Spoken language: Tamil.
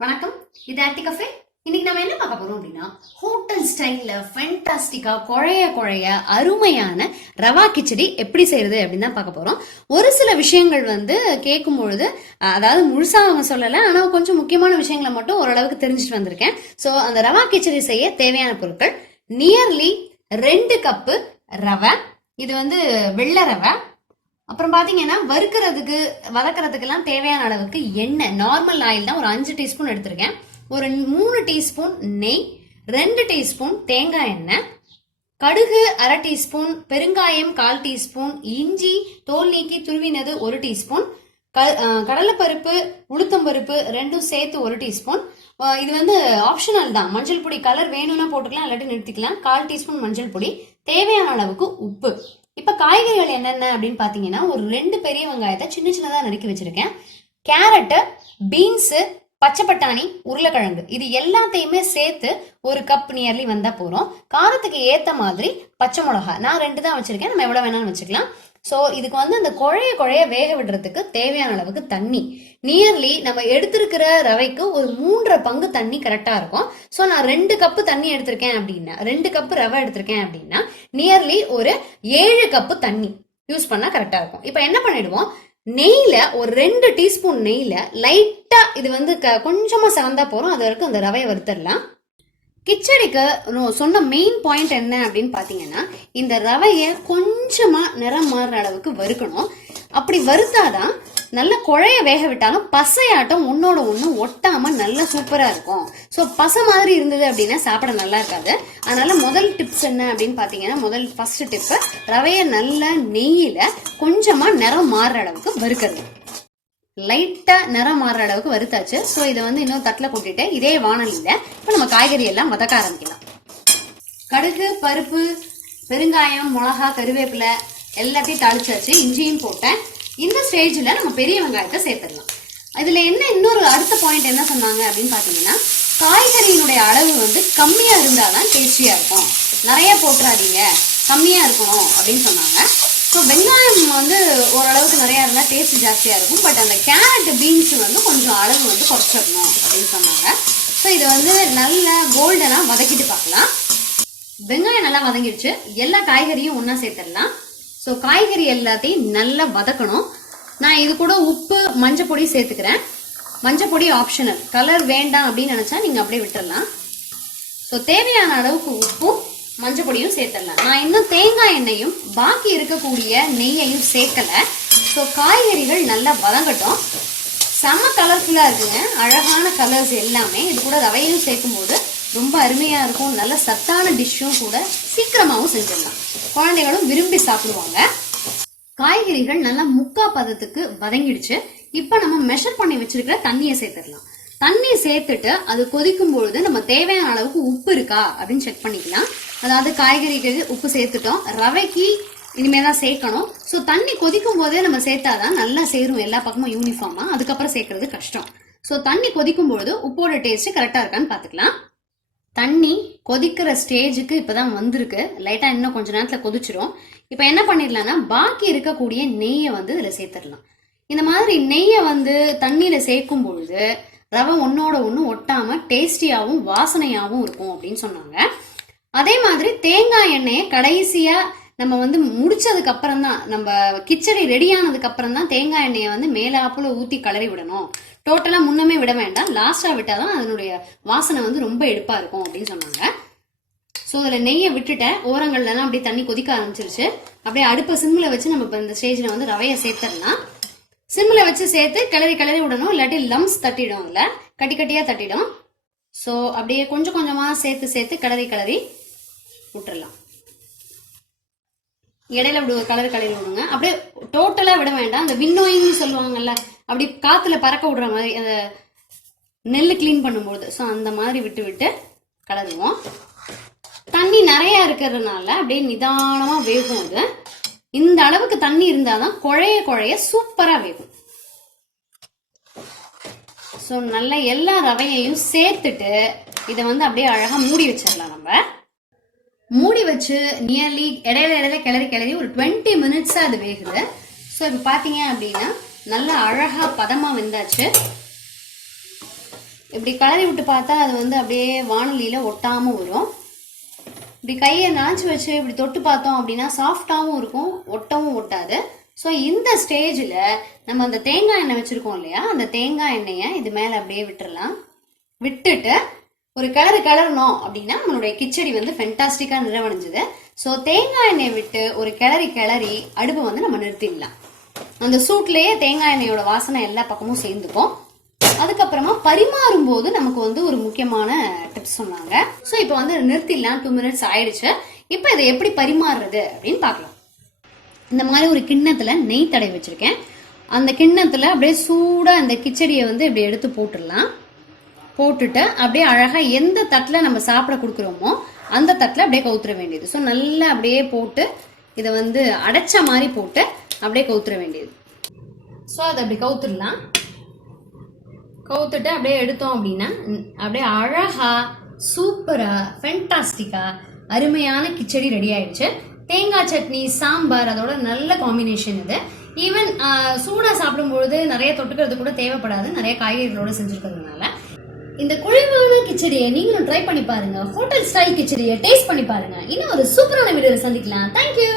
வணக்கம், இது ஆர்டி கஃபே. இன்னைக்கு நம்ம என்ன பார்க்க போறோம் அப்படின்னா, ஹோட்டல் ஸ்டைல்ல ஃபேண்டாஸ்டிக்கா குழைய குழைய அருமையான ரவா கிச்சடி எப்படி செய்யறது அப்படின்னு தான் பார்க்க போறோம். ஒரு சில விஷயங்கள் கேட்கும் பொழுது, அதாவது முழுசா அவங்க சொல்லல, ஆனா கொஞ்சம் முக்கியமான விஷயங்களை மட்டும் ஓரளவுக்கு தெரிஞ்சுட்டு வந்திருக்கேன். ஸோ அந்த ரவா கிச்சடி செய்ய தேவையான பொருட்கள் நியர்லி 2 கப்பு ரவை. இது வெள்ளை ரவை. அப்புறம் பாத்தீங்கன்னா வறுக்கிறதுக்கு வதக்கிறதுக்கெல்லாம் தேவையான அளவுக்கு எண்ணெய், நார்மல் ஆயில் தான் ஒரு 5 டீஸ்பூன் எடுத்திருக்கேன். ஒரு 3 டீஸ்பூன் நெய், 2 டீஸ்பூன் தேங்காய் எண்ணெய், கடுகு 1/2 டீஸ்பூன், பெருங்காயம் 1/4 டீஸ்பூன், இஞ்சி தோல் நீக்கி துருவினது 1 டீஸ்பூன், கடலைப்பருப்பு உளுத்தம்பருப்பு ரெண்டும் சேர்த்து 1 டீஸ்பூன். இது ஆப்ஷனல் தான். மஞ்சள் பொடி கலர் வேணும்னா போட்டுக்கலாம், இல்லாட்டி நிறுத்திக்கலாம். 1/4 டீஸ்பூன் மஞ்சள் பொடி, தேவையான அளவுக்கு உப்பு. இப்ப காய்கறிகள் என்னென்ன அப்படின்னு பாத்தீங்கன்னா, ஒரு 2 பெரிய வெங்காயத்தை சின்ன சின்னதா நறுக்கி வச்சிருக்கேன். கேரட்டு, பீன்ஸ், பச்சை பட்டாணி, உருளைக்கிழங்கு, இது எல்லாத்தையுமே சேர்த்து 1 கப் நியர்லி வந்தா போறோம். காரத்துக்கு ஏத்த மாதிரி பச்சை மிளகா நான் 2 தான் வச்சிருக்கேன், நம்ம எவ்வளவு வேணாலும் வச்சுக்கலாம். சோ இதுக்கு அந்த குழைய குழைய வேக விடுறதுக்கு தேவையான அளவுக்கு தண்ணி, நியர்லி நம்ம எடுத்திருக்கிற ரவைக்கு ஒரு 3/2 பங்கு தண்ணி கரெக்டா இருக்கும். சோ நான் 2 கப்பு தண்ணி எடுத்திருக்கேன் அப்படின்னா, 2 கப்பு ரவை எடுத்திருக்கேன் அப்படின்னா நியர்லி ஒரு 7 கப்பு தண்ணி யூஸ் பண்ணா கரெக்டா இருக்கும். இப்ப என்ன பண்ணிடுவோம், நெய்ல ஒரு 2 டீஸ்பூன் நெய்ல லைட்டா இது கொஞ்சமா செவந்தா போறோம், அது வரைக்கும் அந்த ரவையை வறுத்தரலாம். கிச்சடிக்கு சொன்ன மெயின் பாயிண்ட் என்ன அப்படின்னு பாத்தீங்கன்னா, இந்த ரவைய கொஞ்சமா நிறம் மாறுற அளவுக்கு வறுக்கணும். அப்படி வறுத்தாதான் நல்ல குழைய வேக விட்டாலும் பசையாட்டம் ஒன்னோட ஒண்ணு ஒட்டாம நல்லா சூப்பரா இருக்கும். சோ பசை மாதிரி இருந்தது அப்படின்னா சாப்பிட நல்லா இருக்காது. அதனால முதல் டிப்ஸ் என்ன அப்படின்னு பாத்தீங்கன்னா, ஃபர்ஸ்ட் டிப், ரவைய நல்ல நெய்யில கொஞ்சமா நிறம் மாறுற அளவுக்கு வறுக்கிறது. லைட்டா நிறம் மாறுற அளவுக்கு வறுத்தாச்சு. ஸோ இதை இன்னும் தட்டில் கொட்டிட்டு இதே வானலியில இப்போ நம்ம காய்கறி எல்லாம் வதக்க ஆரம்பிக்கலாம். கடுகு, பருப்பு, பெருங்காயம், மிளகா, கருவேப்பிலை எல்லாத்தையும் தாளிச்சாச்சு. இஞ்சியும் போட்டேன். இந்த ஸ்டேஜ்ல நம்ம பெரிய வெங்காயத்தை சேர்த்துடலாம். இதுல இன்னொரு அடுத்த பாயிண்ட் என்ன சொன்னாங்க அப்படின்னு பாத்தீங்கன்னா, காய்கறியினுடைய அளவு கம்மியா இருந்தாதான் டேஸ்டியா இருக்கும், நிறைய போட்டுறாதீங்க, கம்மியா இருக்கணும் அப்படின்னு சொன்னாங்க. ஸோ வெங்காயம் ஓரளவுக்கு நிறையா இருந்தால் டேஸ்ட் ஜாஸ்தியாக இருக்கும். பட் அந்த கேரட், பீன்ஸ் கொஞ்சம் அளவு குறைச்சிடணும் அப்படின்னு சொன்னாங்க. ஸோ இதை நல்லா கோல்டனாக வதக்கிட்டு பார்க்கலாம். வெங்காயம் நல்லா வதங்கிடுச்சு. எல்லா காய்கறியும் ஒன்றா சேர்த்துடலாம். ஸோ காய்கறி எல்லாத்தையும் நல்லா வதக்கணும். நான் இது கூட உப்பு, மஞ்சள் பொடி சேர்த்துக்கிறேன். மஞ்சள் பொடி ஆப்ஷனல், கலர் வேண்டாம் அப்படின்னு நினச்சா நீங்கள் அப்படியே விட்டுடலாம். ஸோ தேவையான அளவுக்கு உப்பும் மஞ்சள் பொடியும் சேர்த்துடலாம். நான் இன்னும் தேங்காய் எண்ணெயும் பாக்கி இருக்கக்கூடிய நெய்யையும் சேர்க்கல. ஸோ காய்கறிகள் நல்லா வதங்கட்டும். செம்ம கலர்ஃபுல்லா இருக்குங்க, அழகான கலர்ஸ் எல்லாமே. இது கூட ரவையும் சேர்க்கும் போது ரொம்ப அருமையா இருக்கும். நல்ல சத்தான டிஷ்ஷும் கூட, சீக்கிரமாவும் செஞ்சிடலாம், குழந்தைகளும் விரும்பி சாப்பிடுவாங்க. காய்கறிகள் நல்லா முக்கா பதத்துக்கு வதங்கிடுச்சு. இப்ப நம்ம மெஷர் பண்ணி வச்சிருக்கிற தண்ணியை சேர்த்துடலாம். தண்ணி சேர்த்துட்டு அது கொதிக்கும் பொழுது நம்ம தேவையான அளவுக்கு உப்பு இருக்கா அப்படின்னு செக் பண்ணிக்கலாம். அதாவது காய்கறிக்கு உப்பு சேர்த்துட்டோம், ரவைக்கு இனிமேதான் சேர்க்கணும். ஸோ தண்ணி கொதிக்கும் போதே நம்ம சேர்த்தாதான் நல்லா சேரும் எல்லா பக்கமும் யூனிஃபார்மா, அதுக்கப்புறம் சேர்க்கறது கஷ்டம். ஸோ தண்ணி கொதிக்கும் பொழுது உப்போட டேஸ்ட் கரெக்டா இருக்கான்னு பாத்துக்கலாம். தண்ணி கொதிக்கிற ஸ்டேஜுக்கு இப்பதான் வந்திருக்கு. லைட்டா இன்னும் கொஞ்ச நேரத்துல கொதிச்சிரும். இப்ப என்ன பண்ணிடலாம்னா, பாக்கி இருக்கக்கூடிய நெய்யை இதுல சேர்த்துடலாம். இந்த மாதிரி நெய்யை தண்ணியில சேர்க்கும் பொழுது ரவை ஒன்னோட ஒண்ணு ஒட்டாம டேஸ்டியாவும் வாசனையாவும் இருக்கும் அப்படின்னு சொன்னாங்க. அதே மாதிரி தேங்காய் எண்ணெயை கடைசியா நம்ம முடிச்சதுக்கு அப்புறம் தான், நம்ம கிச்சடி ரெடி ஆனதுக்கு அப்புறம் தான் தேங்காய் எண்ணெயை மேலாப்புல ஊத்தி கலரி விடணும். டோட்டலா முன்னமே விட வேண்டாம், லாஸ்டா விட்டாதான் அதனுடைய வாசனை ரொம்ப எடுப்பா இருக்கும் அப்படின்னு சொன்னாங்க. ஸோ அதில் நெய்யை விட்டுட்டேன். ஓரங்கள்லாம் அப்படியே தண்ணி கொதிக்க ஆரம்பிச்சிருச்சு. அப்படியே அடுப்பை சிம்மில் வச்சு நம்ம இப்போ இந்த ஸ்டேஜில் ரவையை சேர்த்துடலாம். சிம்மில் வச்சு சேர்த்து கிளறி கிளறி விடணும், இல்லாட்டி லம்ஸ் தட்டிடும், அதில் கட்டி கட்டியாக தட்டிடும். ஸோ அப்படியே கொஞ்சம் கொஞ்சமாக சேர்த்து கிளறி கிளறி விட்டுறலாம். இடையில கலர் கிளறி விடுங்க. அப்படியே டோட்டலாக விட வேண்டாம். அந்த வின்னோயின்னு சொல்லுவாங்கல்ல, அப்படி காற்றுல பறக்க விடுற மாதிரி, அந்த நெல் கிளீன் பண்ணும்போது, ஸோ அந்த மாதிரி விட்டு விட்டு கலருவோம். தண்ணி நிறைய இருக்கிறதுனால அப்படியே நிதானமாக வேகும். அது இந்த அளவுக்கு தண்ணி இருந்தாதான் குழைய குழைய சூப்பரா வேகும். ஸோ நல்லா எல்லா ரவையையும் சேர்த்துட்டு இதை அப்படியே அழகா மூடி வச்சிடலாம். நம்ம மூடி வச்சு நியர்லி இடையில கிளறி ஒரு 20 மினிட்ஸா அது வேகுது. ஸோ இப்போ பாத்தீங்க அப்படின்னா நல்லா அழகா பதமா வெந்தாச்சு. இப்படி கலரி விட்டு பார்த்தா அது வந்து அப்படியே வானொலியில ஒட்டாம வரும். இப்படி கையை நனைச்சு வச்சு இப்படி தொட்டு பார்த்தோம் அப்படின்னா சாஃப்டாகவும் இருக்கும், ஒட்டவும் ஒட்டாது. ஸோ இந்த ஸ்டேஜில் நம்ம அந்த தேங்காய் எண்ணெய் வச்சுருக்கோம் இல்லையா, அந்த தேங்காய் எண்ணெயை இது மேலே அப்படியே விட்டுறலாம். விட்டுட்டு ஒரு கிளறணும் அப்படின்னா நம்மளுடைய கிச்சடி வந்து ஃபென்டாஸ்டிக்காக நிறைவடைஞ்சுது. ஸோ தேங்காய் எண்ணெயை விட்டு ஒரு கிளறி அடுப்பு வந்து நம்ம நிறுத்திடலாம். அந்த சூட்லேயே தேங்காய் எண்ணெயோட வாசனை எல்லா பக்கமும் சேர்ந்துக்கும். அதுக்கப்புறமா பரிமாறும் போது நமக்கு வந்து ஒரு முக்கியமான டிப்ஸ் சொன்னாங்க. ஸோ இப்போ வந்து நிறுத்திடலாம், 2 minutes ஆயிடுச்சு. இப்போ இதை எப்படி பரிமாறுறது அப்படின்னு பார்க்கலாம். இந்த மாதிரி ஒரு கிண்ணத்துல நெய் தடவி வச்சிருக்கேன். அந்த கிண்ணத்துல அப்படியே சூடா அந்த கிச்சடியை வந்து இப்படி எடுத்து போட்டுடலாம். போட்டுட்டு அப்படியே அழகா எந்த தட்டுல நம்ம சாப்பிட கொடுக்குறோமோ அந்த தட்டுல அப்படியே கவுத்துற வேண்டியது. ஸோ நல்லா அப்படியே போட்டு இதை வந்து அடைச்ச மாதிரி போட்டு அப்படியே கவுத்துற வேண்டியது. ஸோ அதை அப்படி கவுத்துடலாம். கவுத்துட்டு அப்படியே எடுத்தோம் அப்படின்னா அப்படியே அழகா சூப்பரா ஃபென்டாஸ்டிக்கா அருமையான கிச்சடி ரெடி ஆயிடுச்சு. தேங்காய் சட்னி, சாம்பார் அதோட நல்ல காம்பினேஷன் இது. ஈவன் சூடா சாப்பிடும்பொழுது நிறைய தொட்டுக்கிறது கூட தேவைப்படாது, நிறைய காய்கறிகளோட செஞ்சுருக்கிறதுனால. இந்த குழைவான கிச்சடியை நீங்களும் ட்ரை பண்ணி பாருங்க. ஹோட்டல் ஸ்டைல் கிச்சடியை டேஸ்ட் பண்ணி பாருங்க. இன்னும் ஒரு சூப்பரான வீடியோல சந்திக்கலாம். தேங்க்யூ.